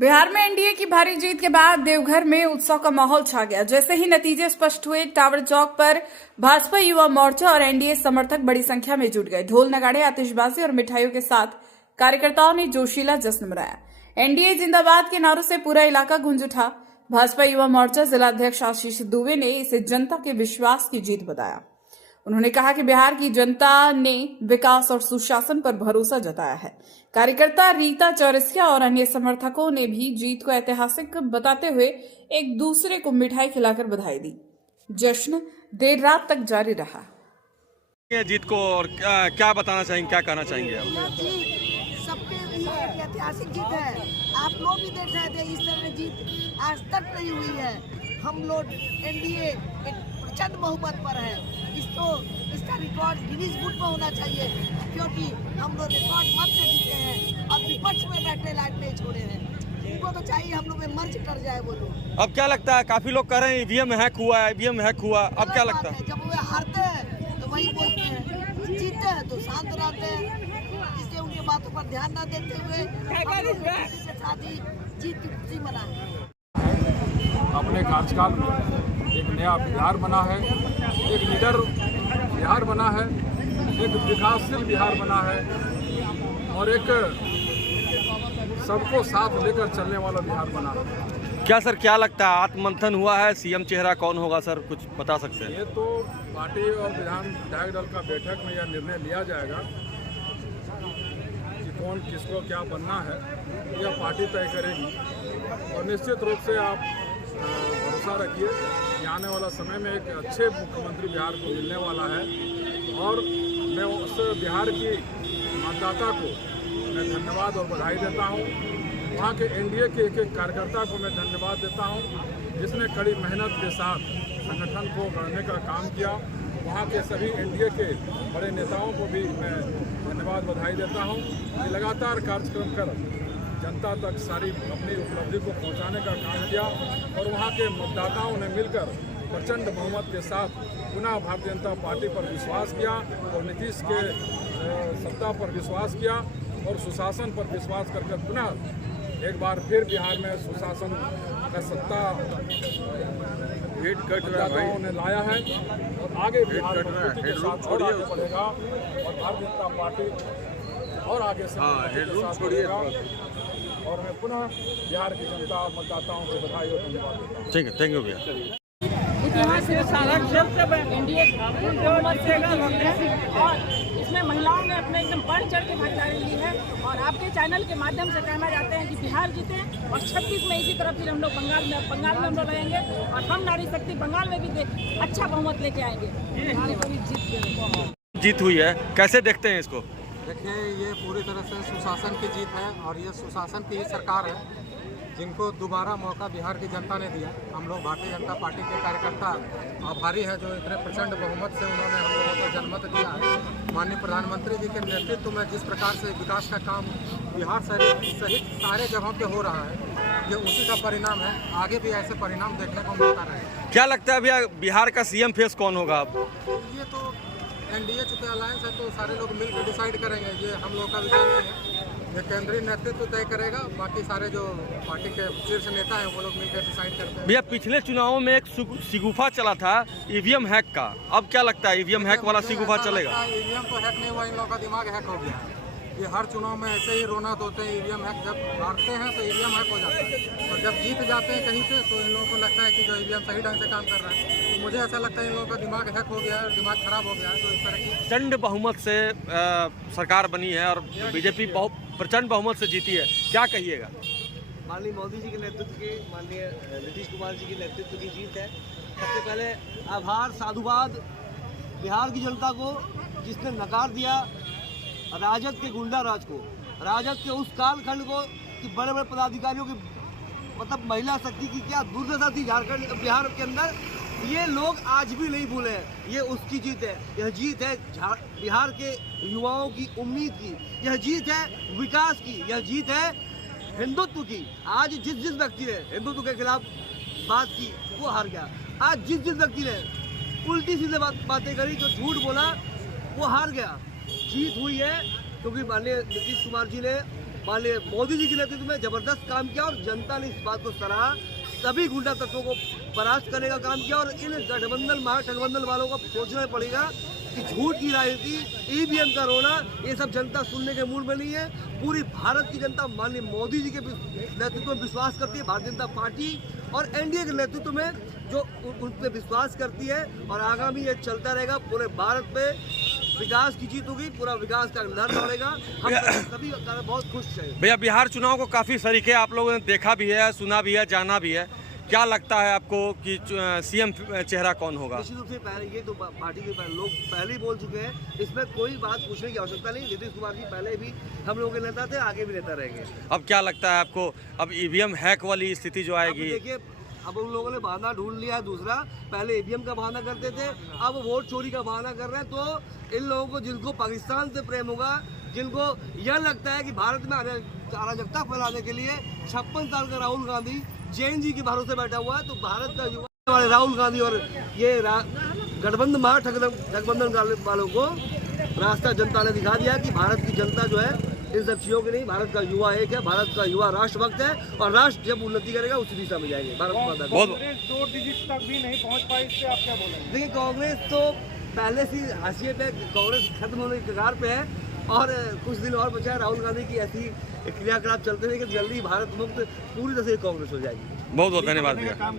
बिहार में एनडीए की भारी जीत के बाद देवघर में उत्सव का माहौल छा गया। जैसे ही नतीजे स्पष्ट हुए, टावर चौक पर भाजपा युवा मोर्चा और एनडीए समर्थक बड़ी संख्या में जुट गए। ढोल नगाड़े, आतिशबाजी और मिठाइयों के साथ कार्यकर्ताओं ने जोशीला जश्न मनाया। एनडीए जिंदाबाद के नारों से पूरा इलाका गूंज उठा। भाजपा युवा मोर्चा जिलाध्यक्ष आशीष दुबे ने इसे जनता के विश्वास की जीत बताया। उन्होंने कहा कि बिहार की जनता ने विकास और सुशासन पर भरोसा जताया है। कार्यकर्ता रीता चौरसिया और अन्य समर्थकों ने भी जीत को ऐतिहासिक बताते हुए एक दूसरे को मिठाई खिलाकर बधाई दी। जश्न देर रात तक जारी रहा। जीत को और क्या बताना चाहेंगे, क्या कहना चाहेंगे आप? सबके लिए एक ऐतिहासिक जीत है। आप लोग भी देख रहे थे, इस तरह जीत आज तक नहीं हुई है। हम लोग एनडीए एक प्रचंड बहुमत पर है। इसका रिकॉर्ड गिनीज बुक में होना चाहिए, क्योंकि हम लोग रिकॉर्ड मत से जीते हैं और विपक्ष में बैठे लाइट नहीं छोड़े हैं। उनको तो चाहिए हम लोग में मर्ज कर जाए वो लोग। अब क्या लगता है, काफी लोग कह रहे हैं ईवीएम हैक हुआ है, ईवीएम हैक हुआ, अब क्या लगता है? जब वो हारते हैं तो वही बोलते हैं, जीतते हैं तो शांत रहते हैं, इसलिए उनकी बातों पर ध्यान न देते हुए के साथ ही जीत की खुशी मनाए। अपने कार्यकाल में एक नया बिहार बना है, एक लीडर बिहार बना है, एक विकासशील बिहार बना है और एक सबको साथ लेकर चलने वाला बिहार बना है। क्या सर, क्या लगता है, आत्ममंथन हुआ है, सीएम चेहरा कौन होगा सर, कुछ बता सकते हैं? ये तो पार्टी और विधायक दल का बैठक में यह निर्णय लिया जाएगा कि कौन किसको क्या बनना है, यह पार्टी तय करेगी। और निश्चित रूप से आप भरोसा रखिए कि आने वाला समय में एक अच्छे मुख्यमंत्री बिहार को मिलने वाला है। और मैं उस बिहार की मतदाता को मैं धन्यवाद और बधाई देता हूँ। वहाँ के एनडीए के एक कार्यकर्ता को मैं धन्यवाद देता हूँ, जिसने कड़ी मेहनत के साथ संगठन को गढ़ने का काम किया। वहाँ के सभी एनडीए के बड़े नेताओं को भी मैं धन्यवाद बधाई देता हूँ कि लगातार कार्यक्रम कर जनता तक सारी अपनी उपलब्धि को पहुंचाने का काम किया। और वहां के मतदाताओं ने मिलकर प्रचंड बहुमत के साथ पुनः भारतीय जनता पार्टी पर विश्वास किया और नीतीश के सत्ता पर विश्वास किया और सुशासन पर विश्वास करके पुनः एक बार फिर बिहार में सुशासन का सत्ता मतदाताओं ने लाया है और आगे बिहार मजबूती के साथ और आगे बढ़ेगा और भारतीय जनता पार्टी और आगे बढ़ेगा। और मैं पुनः बिहार की जनता और मतदाताओं को बधाई और धन्यवाद देता हूँ। ठीक है, थैंक यू भैया। इतिहास में एनडीए और इसमें महिलाओं ने अपने एकदम बढ़ चढ़ के भागीदारी ली है। और आपके चैनल के माध्यम से कहना चाहते हैं कि बिहार जीते और 26 में इसी तरह फिर हम लोग बंगाल में हम लोग रहेंगे और हम नारी शक्ति बंगाल में भी अच्छा बहुमत लेके आएंगे। जीत हुई है, कैसे देखते हैं इसको? देखिए, ये पूरी तरह से सुशासन की जीत है और ये सुशासन की ही सरकार है जिनको दोबारा मौका बिहार की जनता ने दिया। हम लोग भारतीय जनता पार्टी के कार्यकर्ता आभारी हैं जो इतने प्रचंड बहुमत से उन्होंने हम लोगों को जनमत दिया है। माननीय प्रधानमंत्री जी के नेतृत्व में जिस प्रकार से विकास का काम बिहार सहित सारे जगहों पे हो रहा है, ये उसी का परिणाम है। आगे भी ऐसे परिणाम देखने को मिलता रहेगा। क्या लगता है भैया, बिहार का सीएम फेस कौन होगा अब? ये तो एनडीए चूँकि अलायंस है तो सारे लोग मिलकर डिसाइड करेंगे, ये हम लोग का विषय नहीं है। ये केंद्रीय नेतृत्व तय करेगा, बाकी सारे जो पार्टी के शीर्ष नेता हैं वो लोग मिलकर डिसाइड करते हैं। भैया, पिछले चुनावों में एक शिगुफा चला था ईवीएम हैक का, अब क्या लगता है ईवीएम हैक वाला शिगुफा चलेगा? ईवीएम तो हैक नहीं हुआ, इन लोगों का दिमाग हैक हो गया। ये हर चुनाव में ऐसे ही रोना धोते हैं। ईवीएम हैक जब हारते हैं तो ईवीएम हैक हो जाता है और जब जीत जाते हैं कहीं से तो इन लोगों को लगता है कि जो ईवीएम सही ढंग से काम कर रहा है। तो मुझे ऐसा लगता है इन लोगों का दिमाग हैक हो गया है, दिमाग खराब हो गया है। तो इस तरह की प्रचंड बहुमत से सरकार बनी है और बीजेपी बहुत प्रचंड बहुमत से जीती है, क्या कहिएगा? माननीय मोदी जी के नेतृत्व की, माननीय नीतीश कुमार जी के नेतृत्व की जीत है। सबसे पहले आभार साधुवाद बिहार की जनता को जिसने नकार दिया राजद के गुंडा राज को, राजद के उस कालखंड को कि बड़े बड़े पदाधिकारियों की मतलब महिला शक्ति की क्या दुर्दशा थी झारखंड बिहार के अंदर, ये लोग आज भी नहीं भूले हैं। ये उसकी जीत है। यह जीत है बिहार के युवाओं की उम्मीद की, यह जीत है विकास की, यह जीत है हिंदुत्व की। आज जिस व्यक्ति ने हिंदुत्व के खिलाफ बात की वो हार गया। आज जिस व्यक्ति ने उल्टी सीधे बातें करी, जो झूठ बोला, वो हार गया। जीत हुई है क्योंकि माननीय नीतीश कुमार जी ने माननीय मोदी जी के नेतृत्व में जबरदस्त काम किया और जनता ने इस बात को सराहा। सभी गुंडा तत्वों को परास्त करने का काम किया और इन गठबंधन महागठबंधन वालों को सोचना पड़ेगा कि झूठ की राजनीति, ईवीएम का रोना, ये सब जनता सुनने के मूड में नहीं है। पूरी भारत की जनता माननीय मोदी जी के नेतृत्व में विश्वास करती है, भारतीय जनता पार्टी और एनडीए के नेतृत्व में जो उन पर विश्वास करती है और आगामी ये चलता रहेगा। पूरे भारत में विकास की जीत होगी, पूरा विकास का निर्धारण दौड़ेगा। हम सभी बहुत खुश हैं। भैया बिहार चुनाव को काफ़ी सरीखे आप लोगों ने देखा भी है, सुना भी है, जाना भी है। क्या लगता है आपको कि सीएम चेहरा कौन होगा? निश्चित रूप से पहले ये तो पार्टी के लोग पहले ही बोल चुके हैं, इसमें कोई बात पूछने की आवश्यकता नहीं। नीतीश कुमार जी पहले भी हम लोगों के नेता थे, आगे भी नेता रहेंगे। अब क्या लगता है आपको, अब ईवीएम हैक वाली स्थिति जो आएगी? देखिए, अब उन लोगों ने बहाना ढूंढ लिया है दूसरा। पहले ईवीएम का बहाना करते थे, अब वोट चोरी का बहाना कर रहे हैं। तो इन लोगों को, जिनको पाकिस्तान से प्रेम होगा, जिनको यह लगता है कि भारत में अराजकता फैलाने के लिए 56 साल का राहुल गांधी जैन जी के भरोसे बैठा हुआ है, तो भारत का युवा वाले राहुल गांधी और ये गठबंधन महागठबंधन वालों को रास्ता जनता ने दिखा दिया कि भारत की जनता जो है इन सब चीज़ों की नहीं, भारत का युवा एक है, भारत का युवा राष्ट्रभक्त है और राष्ट्र जब उन्नति करेगा उसी दिशा में जाएंगे। भारत माता बहुत 2 डिजिट तक भी नहीं पहुंच पाई, इससे आप क्या बोलेंगे? देखिए, कांग्रेस तो पहले से हाशिए पे, कांग्रेस खत्म होने के कगार पे है और कुछ दिन और बचा है। राहुल गांधी की ऐसी क्रियाकलाप चलते हैं कि जल्दी भारत मुक्त पूरी तरह से कांग्रेस हो जाएगी। बहुत धन्यवाद भैया।